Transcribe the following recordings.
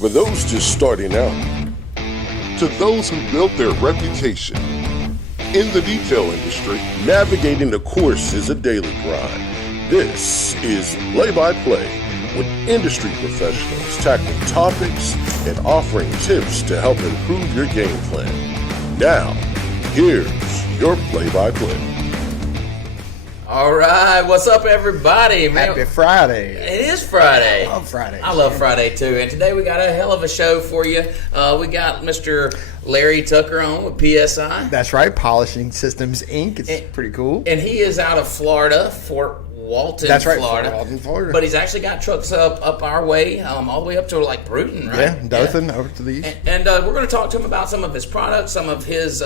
For those just starting out, to those who built their reputation. In the detail industry, navigating the course is a daily grind. This is Play-by-Play with industry professionals tackling topics and offering tips to help improve your game plan. Now, here's your play-by-play. All right, what's up, everybody? Man, Happy Friday. It is Friday. I love Fridays. I love Friday, too. And today we got a hell of a show for you. We got Mr. Larry Tucker on with PSI. That's right, Polishing Systems, Inc. It's pretty cool. And he is out of Florida, Fort Walton, That's right, Florida. Fort Walton, Florida. But he's actually got trucks up our way, all the way up to like Bruton, right? Yeah, Dustin, over to the east. And we're going to talk to him about some of his products, some of his.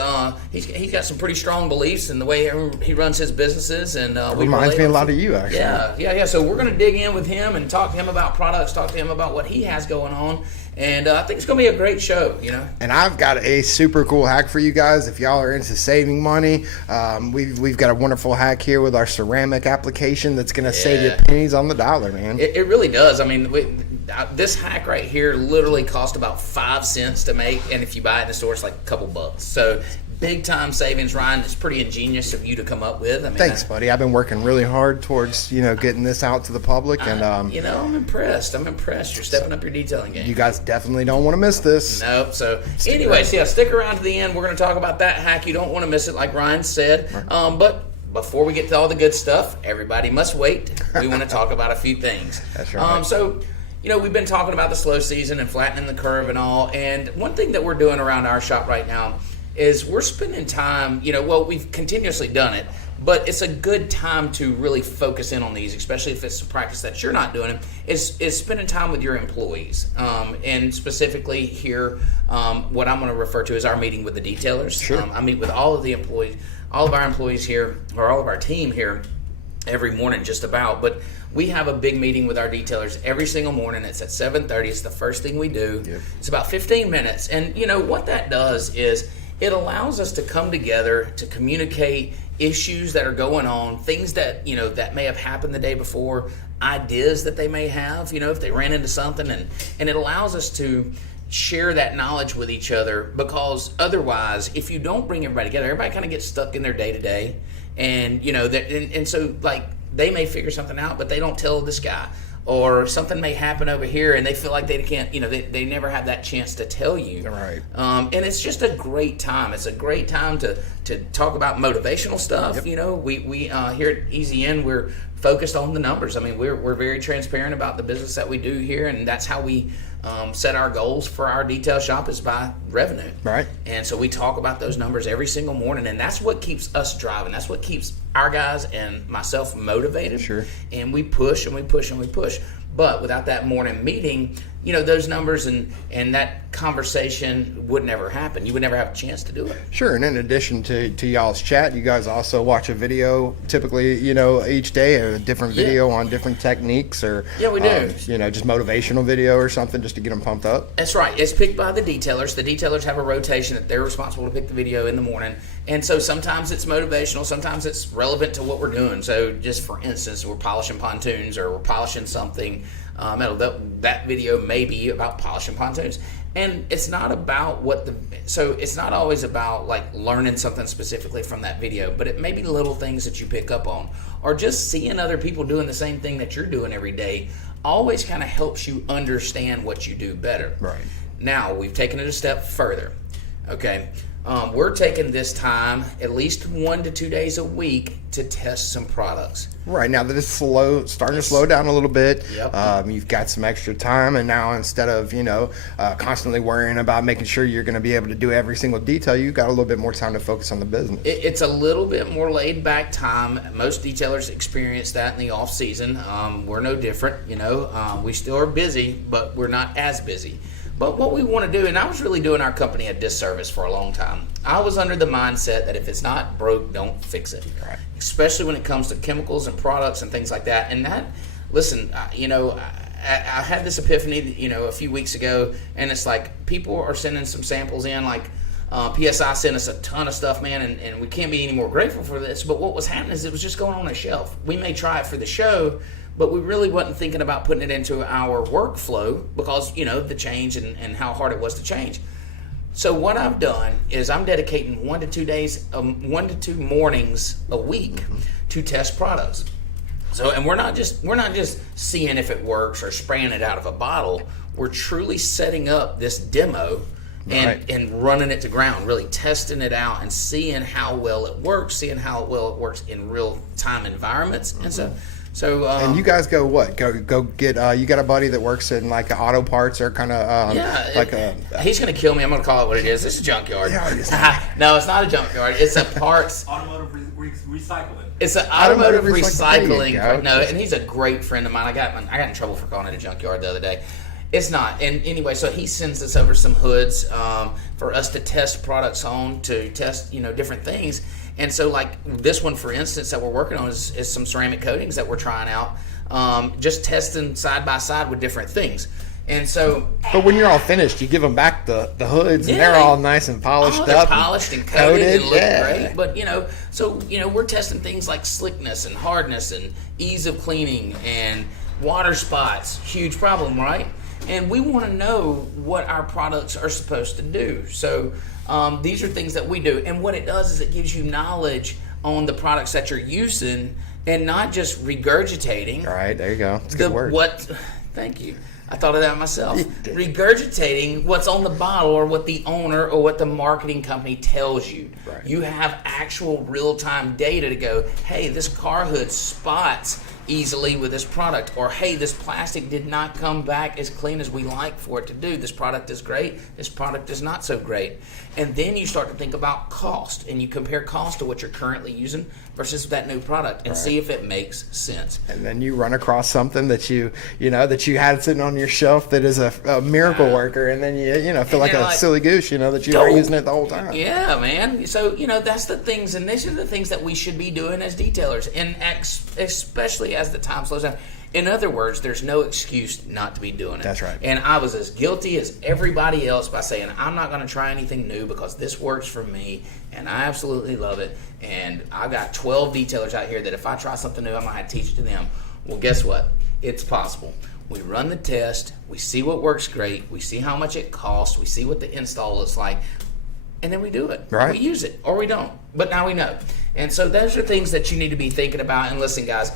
He's got some pretty strong beliefs in the way he runs his businesses, and reminds me a lot of you, actually. Yeah. So we're going to dig in with him and talk to him about products, talk to him about what he has going on. And I think it's going to be a great show, you know. And I've got a super cool hack for you guys. If y'all are into saving money, we've got a wonderful hack here with our ceramic application that's going to save you pennies on the dollar, man. It really does. I mean, this hack right here literally cost about 5 cents to make, and if you buy it in the store, it's like a couple bucks. So big time savings, Ryan. It's pretty ingenious of you to come up with. I mean, thanks, buddy. I've been working really hard towards getting this out to the public, and I'm impressed. You're stepping up your detailing game. You guys definitely don't want to miss this. Nope. So, anyways, stick around to the end. We're going to talk about that hack. You don't want to miss it, like Ryan said. Right. But before we get to all the good stuff, everybody must wait. We want to talk about a few things. That's right. So, we've been talking about the slow season and flattening the curve and all. And one thing that we're doing around our shop right now is we're spending time, we've continuously done it, but it's a good time to really focus in on these, especially if it's a practice that you're not doing, is spending time with your employees. And specifically here, what I'm going to refer to as our meeting with the detailers. Sure. I meet with all of our employees here, or all of our team here, every morning just about, but we have a big meeting with our detailers every single morning. It's at 7:30. It's the first thing we do. Yep. It's about 15 minutes. And what that does is it allows us to come together to communicate issues that are going on, things that, that may have happened the day before, ideas that they may have, if they ran into something, and it allows us to share that knowledge with each other, because otherwise, if you don't bring everybody together, everybody kind of gets stuck in their day-to-day, and, and so, like, they may figure something out, but they don't tell this guy. Or something may happen over here, and they feel like they can't, they never have that chance to tell you. Right. And it's just a great time. It's a great time to talk about motivational stuff. Yep. We here at Easy In, we're focused on the numbers. I mean, we're very transparent about the business that we do here, and that's how we set our goals for our detail shop, is by revenue. Right. And so we talk about those numbers every single morning, and that's what keeps us driving. That's what keeps our guys and myself motivated. Sure. And we push and we push and we push. But without that morning meeting, those numbers and that conversation would never happen. You would never have a chance to do it. Sure, and in addition to y'all's chat, you guys also watch a video typically, each day, a different video on different techniques, or we do. Just motivational video or something, just to get them pumped up. That's right. It's picked by the detailers. The detailers have a rotation that they're responsible to pick the video in the morning. And so sometimes it's motivational, sometimes it's relevant to what we're doing. So just for instance, we're polishing pontoons or we're polishing something. That video may be about polishing pontoons. And it's not about it's not always about like learning something specifically from that video, but it may be little things that you pick up on, or just seeing other people doing the same thing that you're doing every day always kind of helps you understand what you do better. Right. Now, we've taken it a step further. Okay. We're taking this time, at least 1 to 2 days a week, to test some products. Right, now that it's starting to slow down a little bit, Yep. You've got some extra time, and now instead of constantly worrying about making sure you're going to be able to do every single detail, you've got a little bit more time to focus on the business. It's a little bit more laid back time. Most detailers experience that in the off season. We're no different. We still are busy, but we're not as busy. But what we want to do, and I was really doing our company a disservice for a long time. I was under the mindset that if it's not broke, don't fix it. Right. Especially when it comes to chemicals and products and things like that. And that, listen, I had this epiphany, a few weeks ago, and it's like people are sending some samples in, like PSI sent us a ton of stuff, man, and we can't be any more grateful for this. But what was happening is it was just going on a shelf. We may try it for the show, but we really wasn't thinking about putting it into our workflow because, the change and how hard it was to change. So what I've done is I'm dedicating 1 to 2 days, 1 to 2 mornings a week to test products. So, and we're not just seeing if it works or spraying it out of a bottle. We're truly setting up this demo and running it to ground, really testing it out and seeing how well it works, seeing how well it works in real time environments. And so and you guys go what? Go get. You got a buddy that works in like auto parts or kind of he's gonna kill me. I'm gonna call it what it is. It's a junkyard. No, it's not a junkyard. It's a parts automotive recycling. It's an automotive recycling. No, and he's a great friend of mine. I got in trouble for calling it a junkyard the other day. It's not. And anyway, so he sends us over some hoods for us to test products on, to test different things. And so, like this one, for instance, that we're working on is some ceramic coatings that we're trying out, just testing side by side with different things. And so, but when you're all finished, you give them back the hoods, and they're all nice and polished up, polished and coated and look great. But we're testing things like slickness and hardness and ease of cleaning and water spots. Huge problem, right? And we want to know what our products are supposed to do. So these are things that we do. And what it does is it gives you knowledge on the products that you're using and not just regurgitating. All right, there you go. It's a good word. Thank you. I thought of that myself. Regurgitating what's on the bottle or what the owner or what the marketing company tells you. Right. You have actual real-time data to go, hey, this car hood spots easily with this product, or hey, this plastic did not come back as clean as we like for it to do. This product is great, this product is not so great. And then you start to think about cost, and you compare cost to what you're currently using versus that new product and see if it makes sense. And then you run across something that you had sitting on your shelf that is a miracle worker, and then you feel like a silly goose, that you were using it the whole time. Yeah, man. So that's the things, and these are the things that we should be doing as detailers, and especially as the time slows down. In other words, there's no excuse not to be doing it. That's right. And I was as guilty as everybody else by saying, I'm not going to try anything new because this works for me, and I absolutely love it. And I've got 12 detailers out here that if I try something new, I'm going to have to teach it to them. Well, guess what? It's possible. We run the test. We see what works great. We see how much it costs. We see what the install looks like. And then we do it. Right. We use it, or we don't. But now we know. And so those are things that you need to be thinking about. And listen, guys,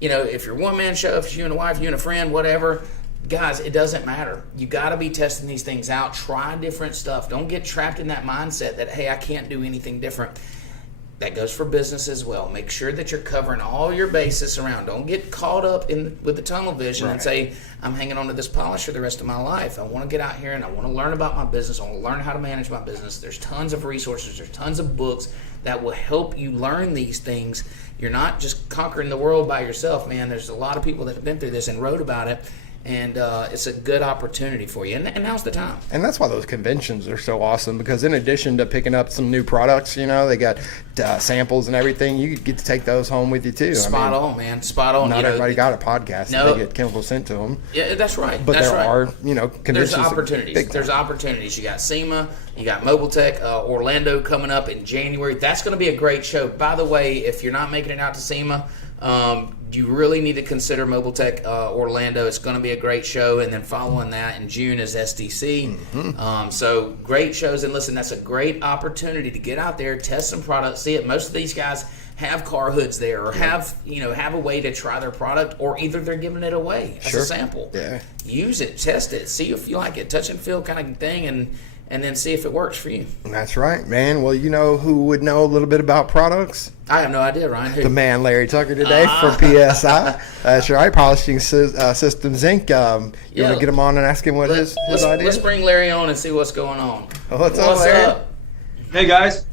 if you're one-man show, if it's you and a wife, you and a friend, whatever, guys, it doesn't matter. You got to be testing these things out. Try different stuff. Don't get trapped in that mindset that, hey, I can't do anything different. That goes for business as well. Make sure that you're covering all your bases around. Don't get caught up with the tunnel vision and say, I'm hanging on to this polish for the rest of my life. I want to get out here and I want to learn about my business. I want to learn how to manage my business. There's tons of resources. There's tons of books that will help you learn these things. You're not just conquering the world by yourself, man. There's a lot of people that have been through this and wrote about it. And it's a good opportunity for you. And now's the time. And that's why those conventions are so awesome, because in addition to picking up some new products, they got samples and everything. You get to take those home with you, too. Spot on, man. Spot on. Not everybody got a podcast. No. They get chemicals sent to them. Yeah, that's right. But that's there are, conventions. There's opportunities. There's opportunities. You got SEMA. You got Mobile Tech Orlando coming up in January. That's going to be a great show. By the way, if you're not making it out to SEMA, you really need to consider Mobile Tech Orlando. It's going to be a great show. And then following that in June is SDC. Mm-hmm. So great shows. And listen, that's a great opportunity to get out there, test some products, see it. Most of these guys have car hoods there, or have a way to try their product, or either they're giving it away as a sample. Yeah. Use it, test it, see if you like it, touch and feel kind of thing, and then see if it works for you. That's right, man. Well, who would know a little bit about products? I have no idea, Ryan. Who? The man Larry Tucker today for PSI. That's right, Polishing Systems Inc. You want to get him on and ask him what his idea is? Let's bring Larry on and see what's going on. What's up, Larry? Up? Hey, guys.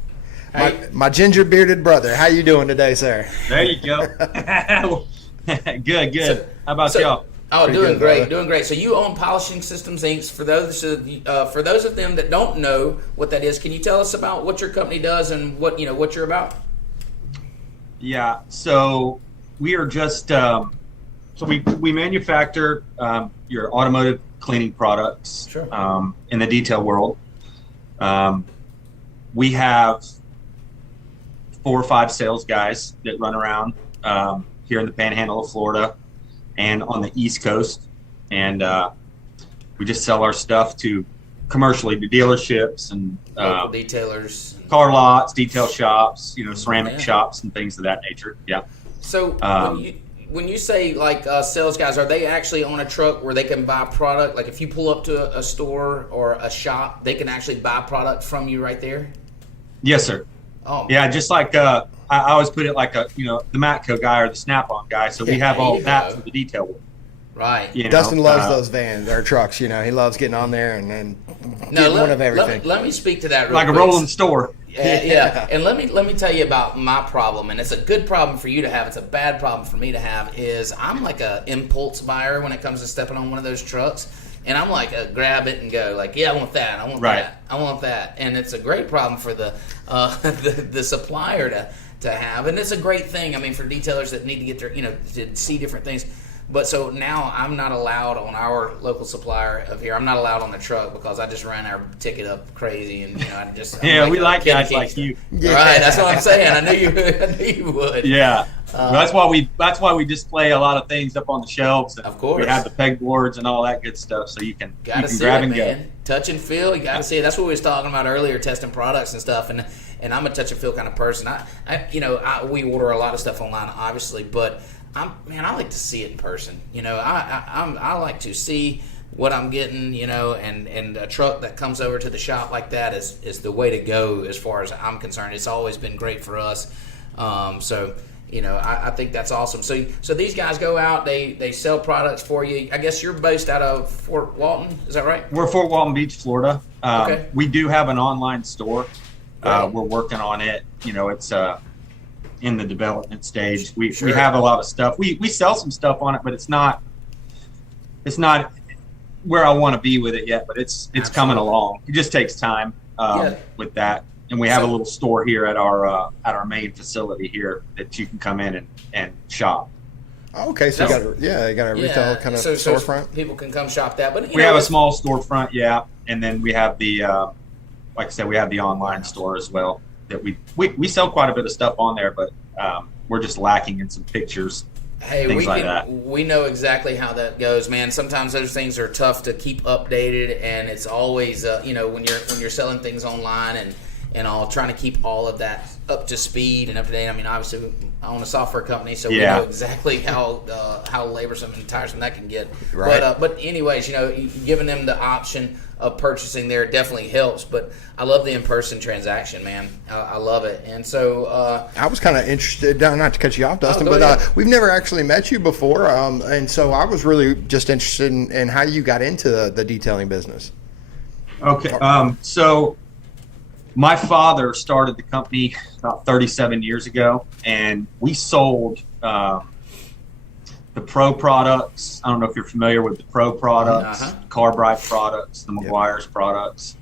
My ginger-bearded brother. How you doing today, sir? There you go. Good. How about y'all? Oh, doing great. So you own Polishing Systems Inc. For those of them that don't know what that is, can you tell us about what your company does and what you're about? Yeah. So we are just we manufacture your automotive cleaning products. Sure. In the detail world. We have 4 or 5 sales guys that run around here in the Panhandle of Florida. and on the East Coast. And we just sell our stuff to commercially to dealerships and local detailers, car lots, detail shops, ceramic shops and things of that nature. Yeah. So when you say like sales guys, are they actually on a truck where they can buy product? Like if you pull up to a store or a shop, they can actually buy product from you right there? Yes, sir. Oh. Yeah, just like I always put it like the Matco guy or the Snap-on guy. So we have all that for the detail work. Right. Dustin loves those vans or trucks. He loves getting on there and getting one of everything. Let me speak to that real like quick. a rolling store. Yeah. And let me tell you about my problem, and it's a good problem for you to have. It's a bad problem for me to have. Is I'm like a impulse buyer when it comes to stepping on one of those trucks, and I'm like grab it and go like, yeah, I want that, I want that, I want that, and it's a great problem for the the supplier to have, and it's a great thing. I mean, for detailers that need to get their to see different things. But so now I'm not allowed on our local supplier of here. I'm not allowed on the truck because I just ran our ticket up crazy, and I just we like guys like you. Yeah. Right, that's what I'm saying. I knew you would. Yeah, that's why we display a lot of things up on the shelves. And of course, we have the pegboards and all that good stuff, so you can grab and go. Touch and feel. You got to see it. That's what we was talking about earlier, testing products and stuff. And I'm a touch and feel kind of person. We order a lot of stuff online, obviously, but I like to see it in person. I like to see what I'm getting, and a truck that comes over to the shop like that is the way to go as far as I'm concerned. It's always been great for us. I think that's awesome. So these guys go out, they sell products for you. I guess you're based out of Fort Walton, is that right? We're Fort Walton Beach, Florida. Okay. We do have an online store. We're working on it. It's in the development stage. We have a lot of stuff. We sell some stuff on it, but it's not where I want to be with it yet. But it's coming along. It just takes time with that. And we have a little store here at our main facility here that you can come in and shop. Okay, so you got a retail kind of storefront. So people can come shop that. But we have a small storefront, and then we have the like I said, we have the online store as well. That we sell quite a bit of stuff on there, but we're just lacking in some pictures. Hey, we know exactly how that goes, man. Sometimes those things are tough to keep updated, and it's always when you're selling things online and all, trying to keep all of that up to speed and up to date. I mean, obviously, I own a software company, so we know exactly how laborsome and tiresome that can get. Right. But anyways, giving them the option of purchasing there definitely helps. But I love the in-person transaction, man. I love it. And so I was kind of interested, not to cut you off, Dustin, but we've never actually met you before, and so I was really just interested in how you got into the detailing business. Okay, so my father started the company about 37 years ago, and we sold the Pro products. I don't know if you're familiar with the Pro products, Carbright products, the McGuire's products.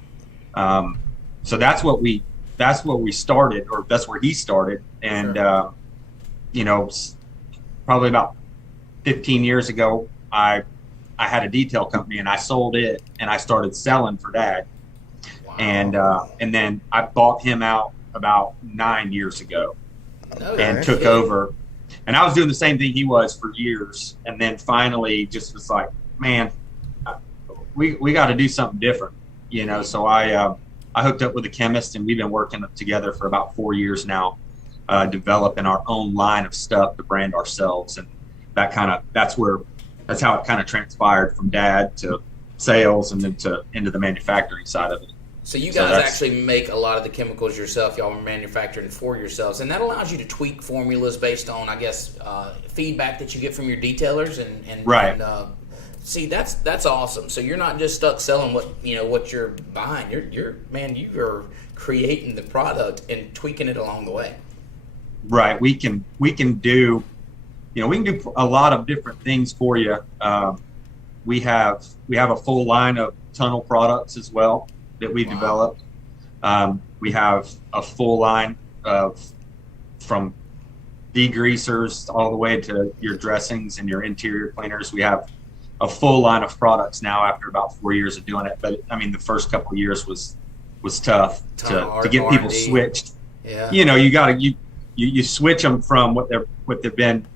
So that's what we started, or that's where he started. And probably about 15 years ago, I had a detail company, and I sold it, and I started selling for Dad. Wow. And then I bought him out about 9 years ago, and took over. And I was doing the same thing he was for years, and then finally just was like, man, we got to do something different, So I hooked up with a chemist, and we've been working together for about 4 years now, developing our own line of stuff to brand ourselves, and that's how it kind of transpired from Dad to sales, and then into the manufacturing side of it. So you guys actually make a lot of the chemicals yourself. Y'all are manufacturing it for yourselves, and that allows you to tweak formulas based on, I guess, feedback that you get from your detailers, and right. See, that's awesome. So you're not just stuck selling what you're buying. You're creating the product and tweaking it along the way. Right. We can do a lot of different things for you. We have a full line of tunnel products as well that we developed. We have a full line from degreasers all the way to your dressings and your interior cleaners. We have a full line of products now after about 4 years of doing it. But I mean, the first couple of years was tough to get people switched. Yeah. You switch them from what they've been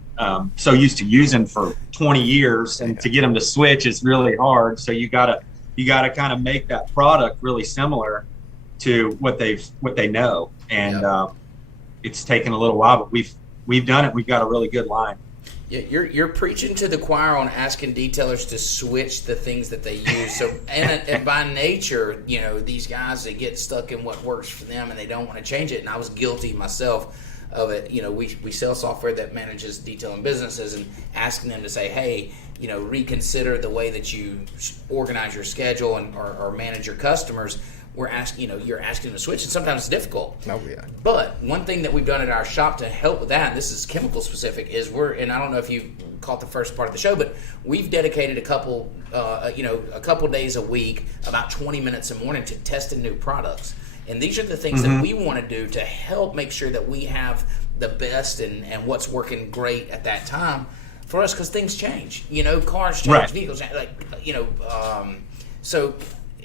so used to using for 20 years, and to get them to switch is really hard. So you gotta kind of make that product really similar to what they know, and it's taken a little while, but we've done it. We've got a really good line. Yeah, you're preaching to the choir on asking detailers to switch the things that they use. So and by nature, these guys, they get stuck in what works for them and they don't want to change it. And I was guilty myself of it. We sell software that manages detailing businesses, and asking them to say, hey, reconsider the way that you organize your schedule and or manage your customers. You're asking them to switch, and sometimes it's difficult. Oh, yeah. But one thing that we've done at our shop to help with that, and this is chemical specific, is and I don't know if you caught the first part of the show, but we've dedicated a couple days a week, about 20 minutes a morning, to testing new products. And these are the things that we want to do to help make sure that we have the best and what's working great at that time for us, because things change. Cars change, right. Vehicles change, so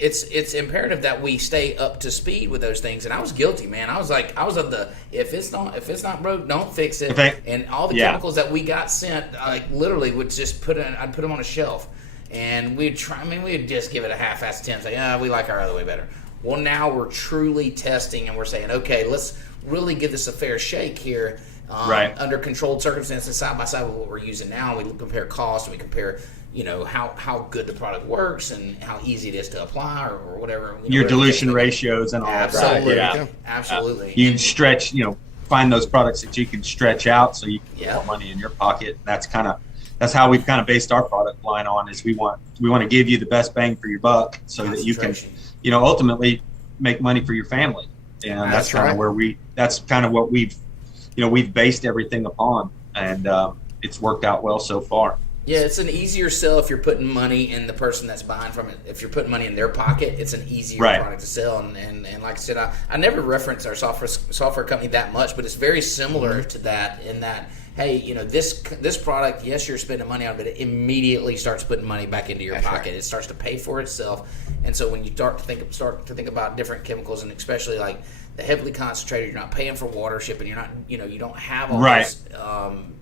it's imperative that we stay up to speed with those things. And I was guilty, man. I was of the if it's not broke, don't fix it. And all the chemicals that we got sent, literally would just I'd put them on a shelf, and we'd just give it a half-assed attempt, say, we like our other way better. Well, now we're truly testing, and we're saying, okay, let's really give this a fair shake here, under controlled circumstances, side by side with what we're using now. We compare cost, and we compare, how good the product works and how easy it is to apply, or whatever. Your dilution ratios and all absolutely, that. Yeah, absolutely. You can stretch, find those products that you can stretch out, so you can get more money in your pocket. That's how we've kind of based our product line on. Is we want to give you the best bang for your buck, so that you can, ultimately make money for your family. And that's kind of that's kind of what we've based everything upon, and it's worked out well so far. Yeah, it's an easier sell if you're putting money in the person that's buying from it. If you're putting money in their pocket, it's an easier product to sell. And like I said, I never reference our software company that much, but it's very similar to that, in that, hey, this product, yes, you're spending money on it, but it immediately starts putting money back into your pocket. Right. It starts to pay for itself. And so when you start to think about different chemicals, and especially like the heavily concentrated, you're not paying for water shipping, you're not, you don't have all those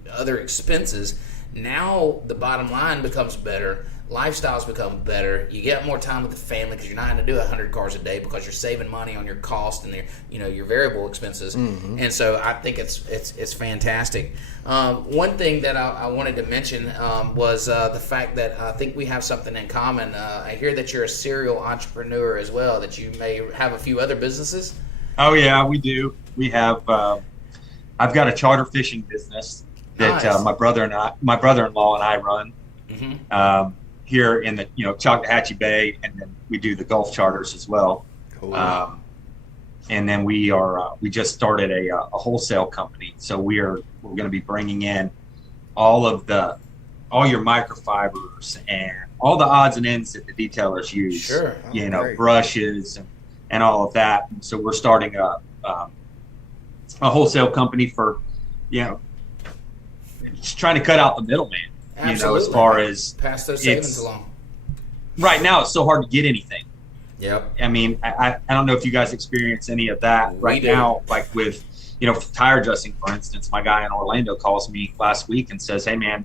other expenses. Now the bottom line becomes better. Lifestyles become better. You get more time with the family, because you're not going to do 100 cars a day, because you're saving money on your cost and your variable expenses. And so I think it's fantastic. One thing that I wanted to mention was the fact that I think we have something in common. I hear that you're a serial entrepreneur as well, that you may have a few other businesses. Oh yeah, we do. We have. I've got a charter fishing business that my brother-in-law and I run here in the Choctawhatchee Bay, and then we do the Gulf charters as well. Cool. And then we just started a wholesale company, so we're going to be bringing in all your microfibers and all the odds and ends that the detailers use. Sure. Brushes and all of that. And so we're starting a wholesale company for just trying to cut out the middleman. Absolutely. As far as pass those savings along. Right now, it's so hard to get anything. Yep. I mean, I don't know if you guys experience any of that right now, like with tire dressing, for instance. My guy in Orlando calls me last week and says, "Hey man,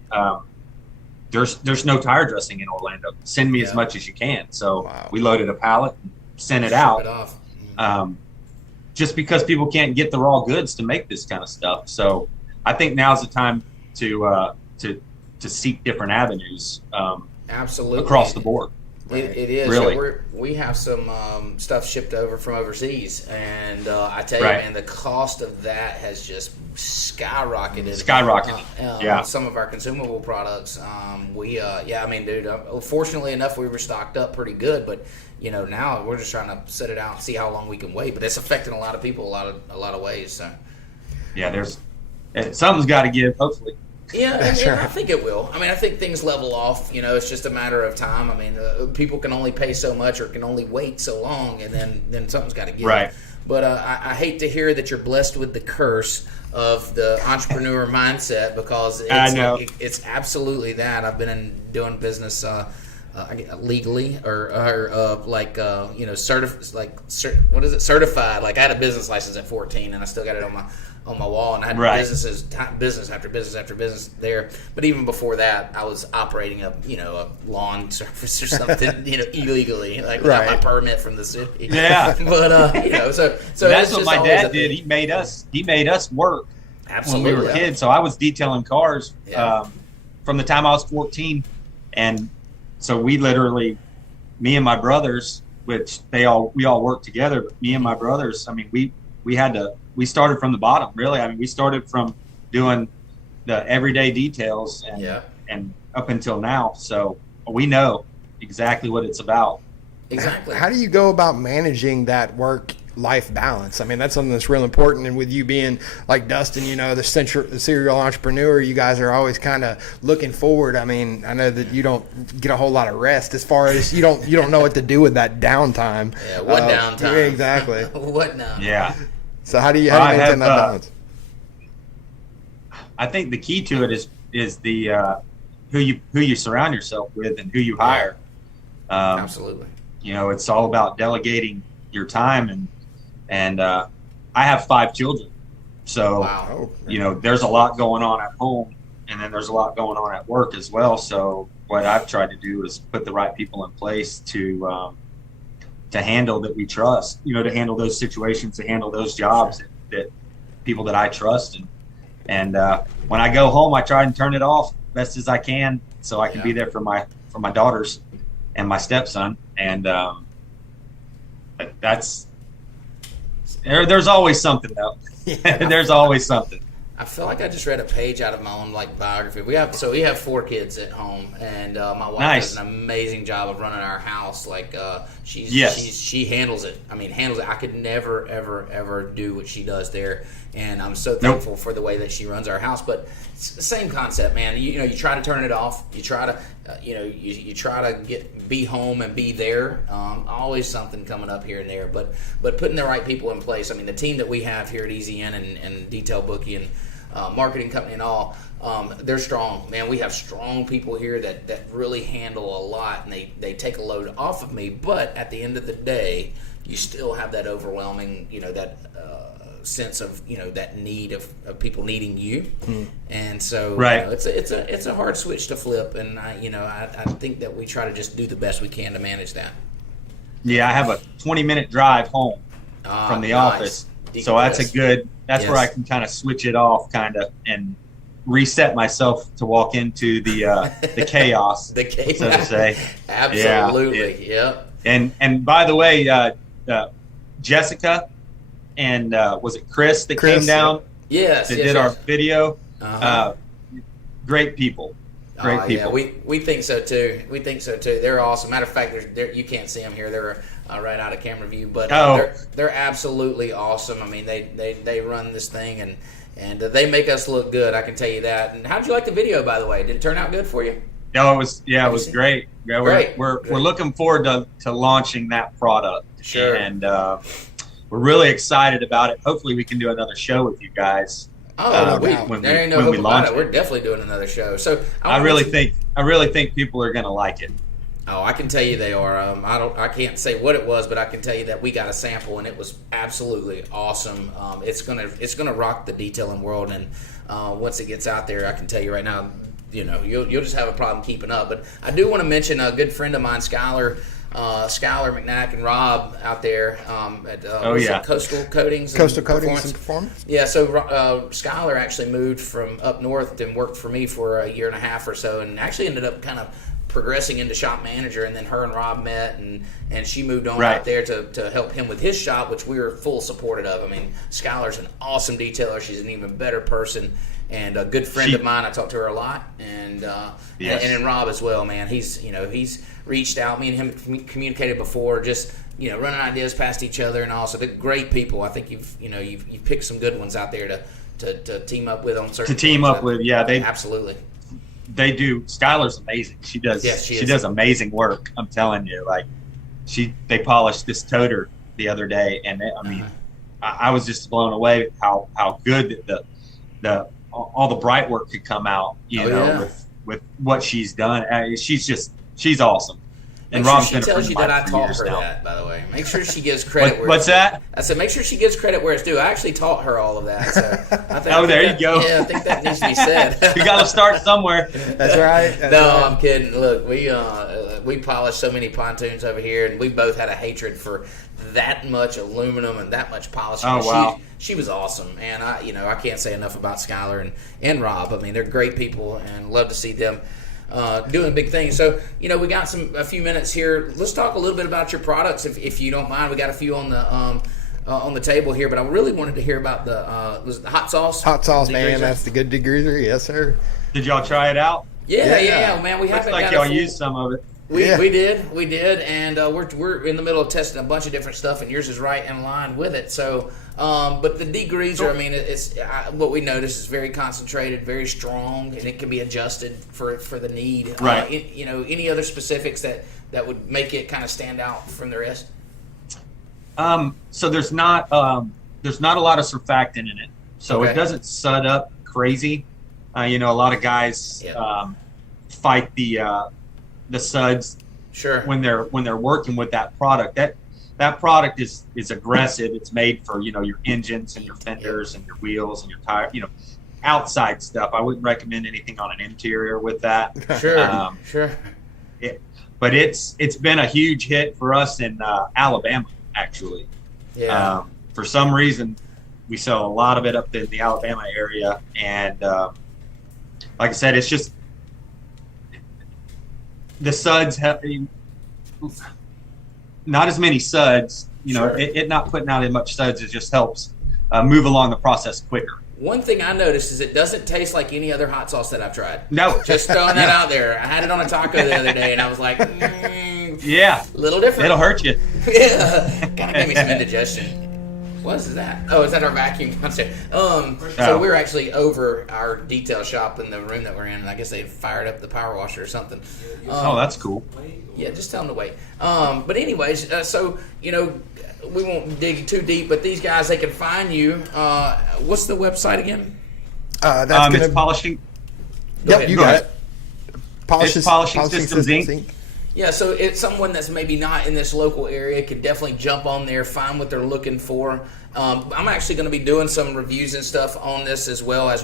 there's no tire dressing in Orlando. Send me as much as you can." So we loaded a pallet and sent it out. Just because people can't get the raw goods to make this kind of stuff. So I think now's the time to seek different avenues. Absolutely. Across the board. It is. Really. So we have some stuff shipped over from overseas, and I tell you, man, the cost of that has just skyrocketed. Some of our consumable products. Fortunately enough, we were stocked up pretty good, but now we're just trying to set it out and see how long we can wait. But it's affecting a lot of people a lot of ways. So. Yeah, something's got to give. Hopefully. Yeah, I think it will. I mean, I think things level off. It's just a matter of time. I mean, people can only pay so much or can only wait so long, and then something's got to give. Right. But I hate to hear that you're blessed with the curse of the entrepreneur mindset, because it's absolutely that. I've been doing business legally or what is it, certified. Like I had a business license at 14, and I still got it on my wall, and I had business after business after business there. But even before that, I was operating a lawn service or something illegally, like without my permit from the city. Yeah. But so that's what my dad did. He made us work. Absolutely. When we were kids. So I was detailing cars from the time I was 14, and so we literally, me and my brothers, which we all worked together, but me and my brothers, I mean, we started from the bottom, really. I mean, we started from doing the everyday details and up until now. So we know exactly what it's about. Exactly. How do you go about managing that work-life balance? I mean, that's something that's real important. And with you being like Dustin, the serial entrepreneur, you guys are always kind of looking forward. I mean, I know that you don't get a whole lot of rest as far as you don't know what to do with that downtime. Yeah, what downtime? Yeah, exactly. What now? Yeah. So how do you maintain that balance? I think the key to it is the who you surround yourself with and who you hire. Absolutely. It's all about delegating your time, and I have 5 children, so there's a lot going on at home, and then there's a lot going on at work as well. So what I've tried to do is put the right people in place to handle that we trust, to handle those situations, to handle those jobs that people that I trust, and when I go home, I try and turn it off best as I can so I can be there for my daughters and my stepson. And there's always something though. There's always something. I feel like I just read a page out of my own biography. We have 4 kids at home, and my wife does an amazing job of running our house. She handles it. I mean, I could never ever do what she does there, and I'm so thankful for the way that she runs our house. But it's the same concept, man. You try to turn it off. You try to you try to be home and be there. Always something coming up here and there, but putting the right people in place. I mean, the team that we have here at EZN and Detail Bookie and marketing company and all, they're strong, man. We have strong people here that really handle a lot, and they take a load off of me. But at the end of the day, you still have that overwhelming, that sense of that need of people needing you, and so it's a hard switch to flip, and I think that we try to just do the best we can to manage that. Yeah, I have a 20-minute drive home from the office, so that's where I can kind of switch it off, and reset myself to walk into the chaos, so to say. Absolutely, yep. And by the way, Jessica and was it Chris that came down? Yes, that did our video. Great people. Great people. Yeah, we think so too. They're awesome. Matter of fact, you can't see them here. They're right out of camera view, but they're absolutely awesome. I mean, they run this thing and they make us look good. I can tell you that. And how'd you like the video, by the way? Did it turn out good for you? No, it was great. Yeah, we're looking forward to launching that product. Sure. And we're really excited about it. Hopefully, we can do another show with you guys. When we launch it. We're definitely doing another show. So I really think people are going to like it. Oh, I can tell you they are. I can't say what it was, but I can tell you that we got a sample and it was absolutely awesome. It's gonna rock the detailing world, and once it gets out there, I can tell you right now, you'll just have a problem keeping up. But I do want to mention a good friend of mine, Skylar McNack and Rob out there at Coastal Coatings and Performance. Yeah, so Skylar actually moved from up north and worked for me for a year and a half or so, and actually ended up kind of progressing into shop manager, and then her and Rob met, and she moved on out there to help him with his shop, which we were full supported of. I mean, Skylar's an awesome detailer. She's an even better person and a good friend of mine. I talk to her a lot, and then Rob as well, man. He's reached out. Me and him communicated before, just running ideas past each other, and also they're great people. I think you've picked some good ones out there to team up with on certain. They absolutely. They do. Skylar's amazing. She does. Yes, she does amazing work. I'm telling you, they polished this toter the other day, and I was just blown away how good all the bright work could come out. With what she's done. She's just she's awesome. And Make sure Rob's she been a tells friend you of that mine I for taught years her now. that, by the way. Make sure she gives credit where What's it's that? due. I said, make sure she gives credit where it's due. I actually taught her all of that. So I think, Oh, there you go. Yeah, I think that needs to be said. You got to start somewhere. That's right. That's No, right. I'm kidding. Look, we polished so many pontoons over here, and we both had a hatred for that much aluminum and that much polishing. Oh, wow. She was awesome, and I can't say enough about Skylar and Rob. I mean, they're great people, and love to see them doing big things. So, we got a few minutes here. Let's talk a little bit about your products, if you don't mind. We got a few on the table here, but I really wanted to hear about the hot sauce. Hot sauce, degreaser. man. That's the good degreaser. Yes, sir. Did y'all try it out? Yeah, man. We Looks haven't like got y'all a full, used some of it. We Yeah. did, and we're in the middle of testing a bunch of different stuff, and yours is right in line with it. So, but the degreaser, I mean, it's what we noticed is very concentrated, very strong, and it can be adjusted for the need. Right. Any other specifics that would make it kind of stand out from the rest? So there's not a lot of surfactant in it, so Okay. it doesn't sud up crazy. A lot of guys fight the suds Sure. when they're working with that product. That product is aggressive. It's made for your engines and your fenders and your wheels and your tire. Outside stuff. I wouldn't recommend anything on an interior with that. Sure. Sure. But it's been a huge hit for us in Alabama, actually. Yeah. For some reason, we sell a lot of it up in the Alabama area, and like I said, it's just the suds have not as many suds. Sure. It not putting out as much suds. It just helps move along the process quicker. One thing I noticed is it doesn't taste like any other hot sauce that I've tried. No, Just throwing that out there. I had it on a taco the other day, and I was like, yeah, a little different. it'll hurt you. Yeah, kind of gave me some indigestion. What is that? Oh, is that our vacuum downstairs? So Oh. we're actually over our detail shop in the room that we're in, and I guess they fired up the power washer or something. Oh, that's cool. Yeah, just tell them to wait. But anyways, so we won't dig too deep, but these guys, they can find you. What's the website again? That's gonna. It's polishing. Go Yep, ahead. you Go got ahead. it. It's Polishing Systems, Inc. Yeah, so it's someone that's maybe not in this local area could definitely jump on there, find what they're looking for. I'm actually going to be doing some reviews and stuff on this as well as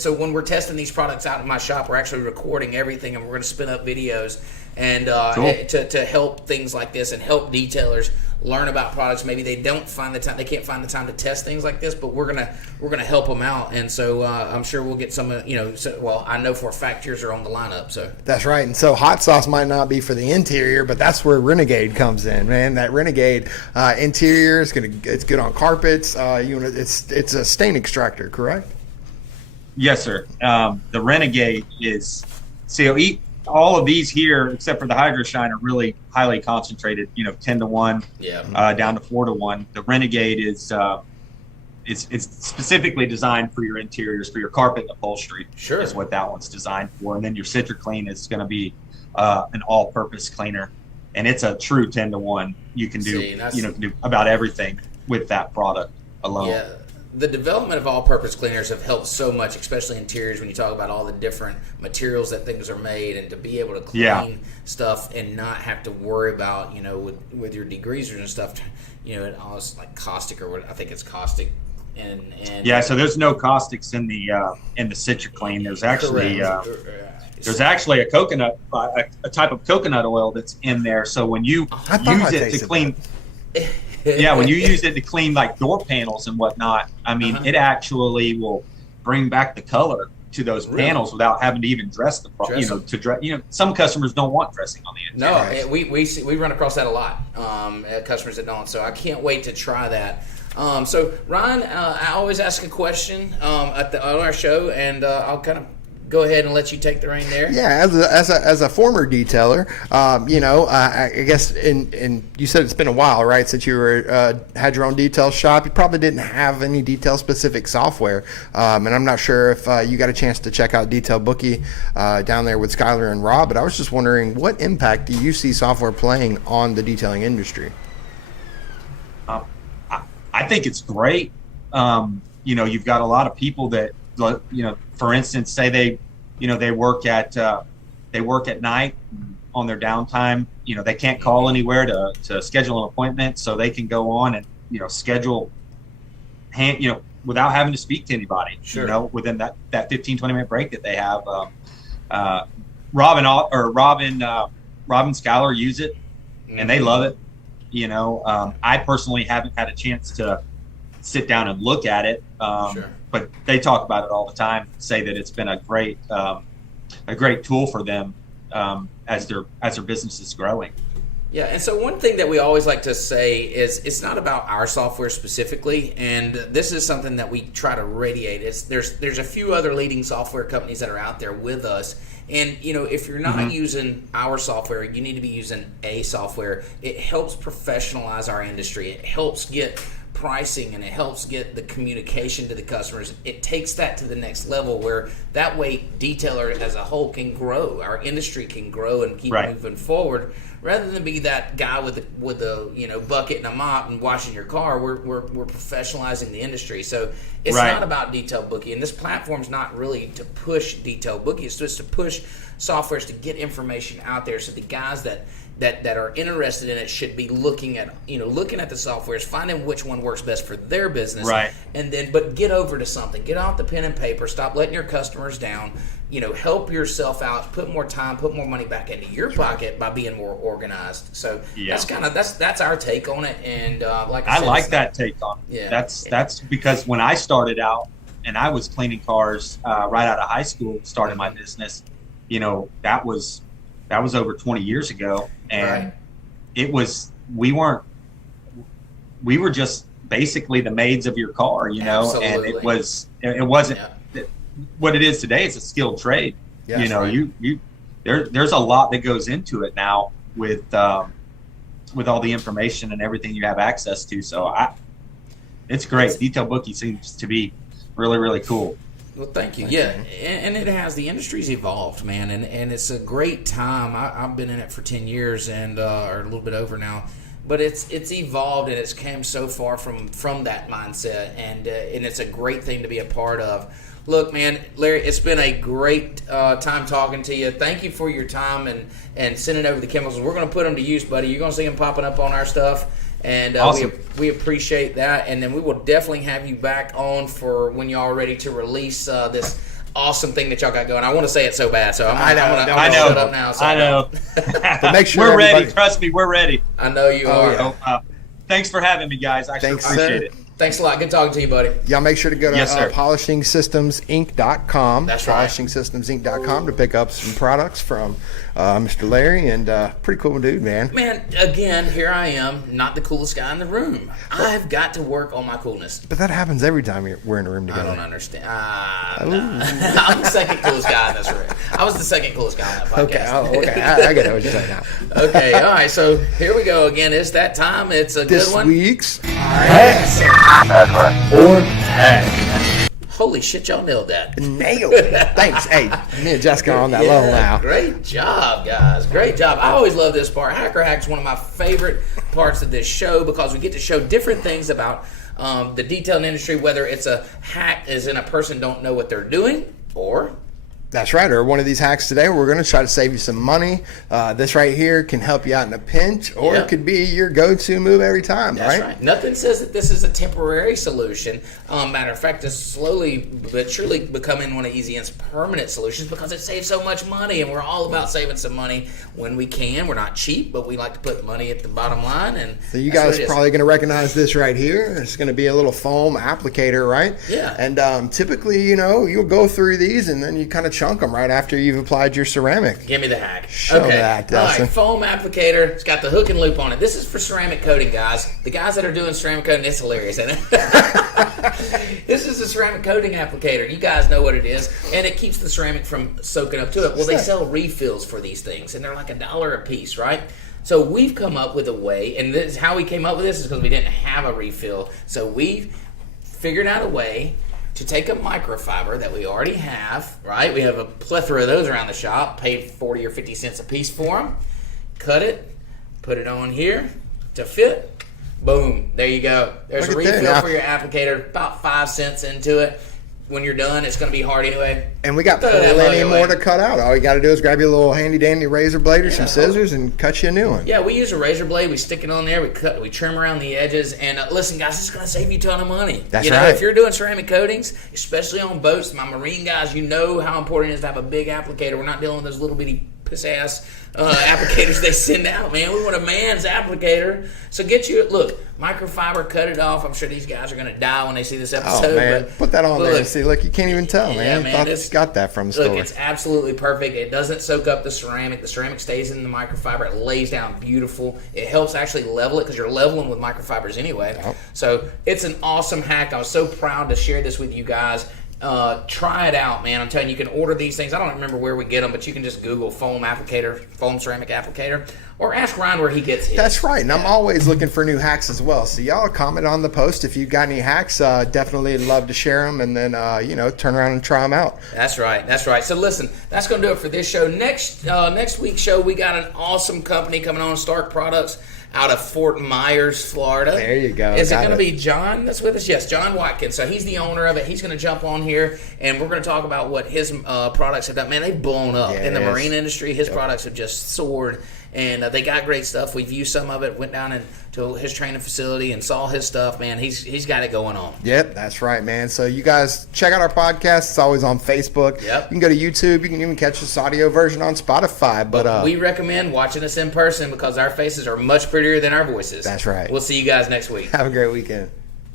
so when we're testing these products out in my shop, we're actually recording everything and we're going to spin up videos and Cool. to help things like this and help detailers learn about products. Maybe they can't find the time to test things like this, but we're gonna help them out. And so I'm sure we'll get some. I know for a fact yours are on the lineup. So That's right. And so hot sauce might not be for the interior, but that's where Renegade comes in, man. That Renegade interior is it's good on carpets. It's a stain extractor, correct? Yes, sir. The Renegade is all of these here, except for the Hydro Shine, are really highly concentrated. 10-to-1, down to 4-to-1. The Renegade is it's specifically designed for your interiors, for your carpet and upholstery. Sure. Is what that one's designed for. And then your CitraClean is going to be an all-purpose cleaner, and it's a true 10-to-1. You can do can do about everything with that product alone. yeah. The development of all-purpose cleaners have helped so much, especially interiors, when you talk about all the different materials that things are made, and to be able to clean stuff and not have to worry about, with your degreasers and stuff, it almost like caustic or what I think it's caustic, and Yeah, so there's no caustics in the CitraClean. There's actually there's actually a coconut, a type of coconut oil that's in there. So when you use it to clean. Yeah, when you use it to clean like door panels and whatnot, I mean, it actually will bring back the color to those panels without having to even dress the some customers don't want dressing on the inside. No, we run across that a lot. Customers that don't, so I can't wait to try that. So Ryan, I always ask a question on our show, and I'll kind of go ahead and let you take the reign there. Yeah, as a former detailer, I guess, and you said it's been a while, right, since you had your own detail shop. You probably didn't have any detail-specific software, and I'm not sure if you got a chance to check out Detail Bookie down there with Skylar and Rob, but I was just wondering, what impact do you see software playing on the detailing industry? I think it's great. You've got a lot of people that, for instance, say they work at night. on their downtime, they can't call anywhere to schedule an appointment, so they can go on and schedule without having to speak to anybody. Sure. Within that 15-20 minute break that they have. Robin Schuyler use it, and they love it. I personally haven't had a chance to sit down and look at it, but they talk about it all the time, say that it's been a great tool for them as their business is growing. Yeah, and so one thing that we always like to say is it's not about our software specifically, and this is something that we try to radiate. There's a few other leading software companies that are out there with us, and if you're not using our software, you need to be using a software. It helps professionalize our industry. It helps get pricing, and it helps get the communication to the customers. It takes that to the next level, where that way detailer as a whole can grow, our industry can grow and keep moving forward, rather than be that guy with the bucket and a mop and washing your car. We're professionalizing the industry. So it's not about Detail Bookie, and this platform's not really to push Detail Bookie. It's just to push softwares to get information out there, so the guys that are interested in it should be looking at the softwares, finding which one works best for their business, and then but get over to something. Get out the pen and paper. Stop letting your customers down. Help yourself out. Put more time, put more money back into your pocket by being more organized. So that's our take on it. And I like that take on it. Yeah, that's because when I started out and I was cleaning cars right out of high school, starting my business, that was over 20 years ago. And we were just basically the maids of your car, Absolutely. and it wasn't what it is today. It's a skilled trade. There's a lot that goes into it now with all the information and everything you have access to. So it's great. Detail Bookie seems to be really, really cool. Well, thank you. Yeah, and it has. The industry's evolved, man, and it's a great time. I've been in it for 10 years or a little bit over now, but it's evolved, and it's came so far from that mindset, and it's a great thing to be a part of. Look, man, Larry, it's been a great time talking to you. Thank you for your time and sending over the chemicals. We're going to put them to use, buddy. You're going to see them popping up on our stuff. And awesome. we appreciate that, and then we will definitely have you back on for when y'all are ready to release this awesome thing that y'all got going. I want to say it so bad, so I'm gonna shut up now. So I know. But make sure we're ready. Trust me, we're ready. I know you are. Yeah. Thanks for having me, guys. I sure appreciate it. Thanks a lot. Good talking to you, buddy. Y'all make sure to go to PolishingSystemsInc.com. That's right. PolishingSystemsInc.com to pick up some products from Mr. Larry, and pretty cool dude, man. Man, again, here I am, not the coolest guy in the room. I've got to work on my coolness. But that happens every time we're in a room together. I don't understand. I'm the second coolest guy in this room. I was the second coolest guy on that podcast. Okay. I get what you're saying now. Okay, all right. So here we go again. It's that time. It's a good one. This week's or hack. Holy shit, y'all nailed that. Nailed it. Thanks. Hey, me and Jessica are on that level now. Great job, guys. Great job. I always love this part. Hacker Hack is one of my favorite parts of this show because we get to show different things about the detailing industry, whether it's a hack as in a person don't know what they're doing, or that's right, or one of these hacks today, we're going to try to save you some money. This right here can help you out in a pinch, or it could be your go-to move every time, That's right? Nothing says that this is a temporary solution. Matter of fact, it's slowly but surely becoming one of EasyN's permanent solutions because it saves so much money, and we're all about saving some money when we can. We're not cheap, but we like to put money at the bottom line. And so you guys are probably going to recognize this right here. It's going to be a little foam applicator, right? Yeah. And typically, you'll go through these, and then you kind of chunk them right after you've applied your ceramic. Give me the hack. Show that, Dustin. All right, foam applicator. It's got the hook and loop on it. This is for ceramic coating, guys. The guys that are doing ceramic coating, it's hilarious, isn't it? This is a ceramic coating applicator. You guys know what it is, and it keeps the ceramic from soaking up to it. Well, they sell refills for these things, and they're like $1 a piece, right? So we've come up with a way, and this is how we came up with this is because we didn't have a refill. So we've figured out a way to take a microfiber that we already have, right? We have a plethora of those around the shop, paid 40 or 50 cents a piece for them. Cut it, put it on here to fit. Boom, there you go. There's a refill for your applicator, about 5 cents into it. when you're done, it's going to be hard anyway. And we got Throw that plenty mug more away. to cut out. All you got to do is grab your little handy dandy razor blade or some scissors and cut you a new one. Yeah, we use a razor blade. We stick it on there. We trim around the edges. And listen, guys, it's going to save you a ton of money. That's you know, right. If you're doing ceramic coatings, especially on boats, my marine guys, you know how important it is to have a big applicator. We're not dealing with those little bitty piss-ass applicators they send out, man. We want a man's applicator. So get you, look, microfiber, cut it off. I'm sure these guys are going to die when they see this episode. Oh, man. But, Put that on there look, and see. Look, you can't even tell, man. man, Thought it's- you got that from the Look, store. it's absolutely perfect. It doesn't soak up the ceramic. The ceramic stays in the microfiber. It lays down beautiful. It helps actually level it because you're leveling with microfibers anyway. Yep. So it's an awesome hack. I was so proud to share this with you guys. Try it out, man. I'm telling you, you can order these things. I don't remember where we get them, but you can just Google foam applicator, foam ceramic applicator, or ask Ryan where he gets his. That's right, and I'm always looking for new hacks as well. So y'all comment on the post if you've got any hacks. Definitely love to share them, and then turn around and try them out. That's right. That's right. So listen, that's going to do it for this show. Next week's show, we got an awesome company coming on, Stark Products, out of Fort Myers, Florida. There you go. Is it Got going to it. be John that's with us? Yes, John Watkins. So he's the owner of it. He's going to jump on here, and we're going to talk about what his products have done. Man, they've blown up in the Yes. marine industry. His products have just soared, and they got great stuff. We've used some of it. Went down to his training facility and saw his stuff. Man, he's got it going on. Yep, that's right, man. So you guys check out our podcast. It's always on Facebook. Yep. You can go to YouTube. You can even catch this audio version on Spotify. But we recommend watching us in person because our faces are much prettier than our voices. That's right. We'll see you guys next week. have a great weekend.